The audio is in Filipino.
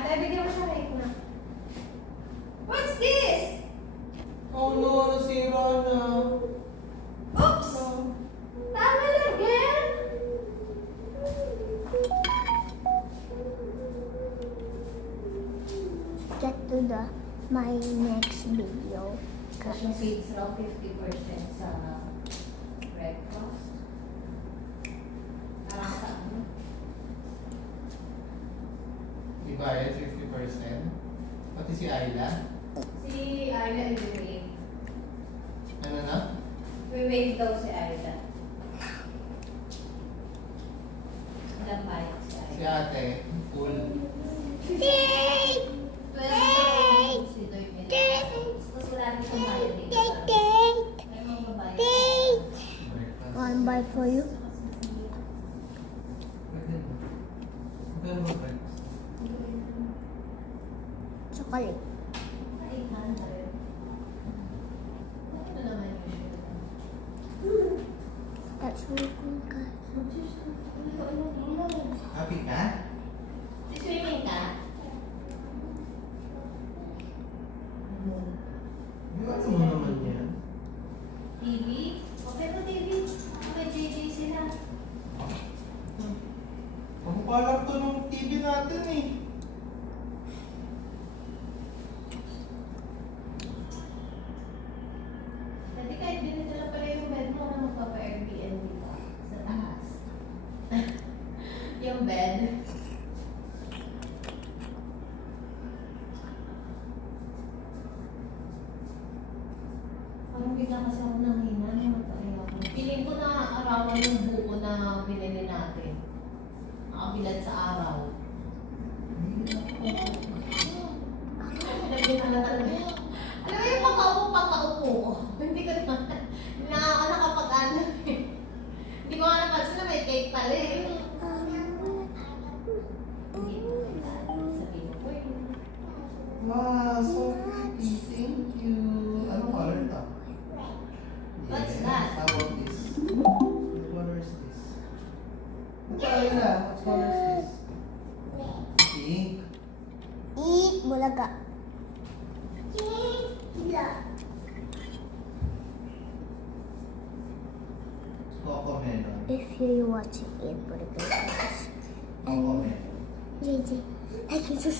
Ate, bigyan mo siya cake na. What's this? Oh no, nasira na. Oops! Tama na again? Get to my next video. Kasi feeds raw 50% sa breakfast. Parang sa ano? Di ba yan, 50%? Pati si Ayla? Si Ayla i-wave. Ano na? I-wave daw si Ayla. Ilang bayad si Ayla? Si ate, full. Cake! 12 si Doy Tapos wala rin siyang bayad dito sa Cake! may mga babayad. Cake! Breakfast. One bite for you. Pwede mo. Magkano ba breakfast? Chocolate. Ay, 800. Ano naman usual? That's really cool, guys. Happy ka? Swimming ka? Iwan mo naman yan. TV? Okay po TV. May JJ sila. Kamukha lang to ng TV natin eh. Dati kahit ganito lang pala yung bed mo, ano magpapa-Airbnb ka sa taas. Yung bed. Parang bigla kasi ako nanghina, namatay ako. Piling ko na arawan yung buko na binili natin. Nakabilad sa araw. Naging na talaga. Alam mo yung pagkaupo ko. Hindi ko na, hindi na ako nakapag-ano eh. Hindi ko nga napansin na may cake pala eh. Hindi ko sabihin ko eh. Wow, so pretty. Thank you. Anong color to? What's that? How about this? What color is this? Ito, Ayla. What color is this? Pink. Eat bulaga. Yeah. Coco melon. If you're watching it, bulaga, guys. Coco melon. JJ, like and subscribe.